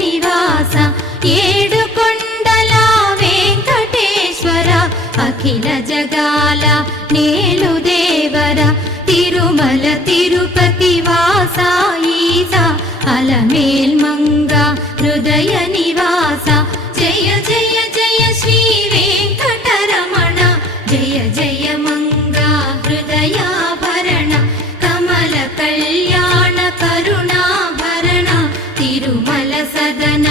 నివాస ఏడుకొండల వెంకటేశ్వర అఖిల జగాల నేలు దేవర తిరుమల తిరుపతి వాస ఈస అలమేల్మంగ హృదయ నివాస జయ జయ జయ శ్రీ వెంకటరమణ జయ జయ మంగ హృదయాభరణ కమల కళ్యాణ కరుణాభరణ తిరుమల సదన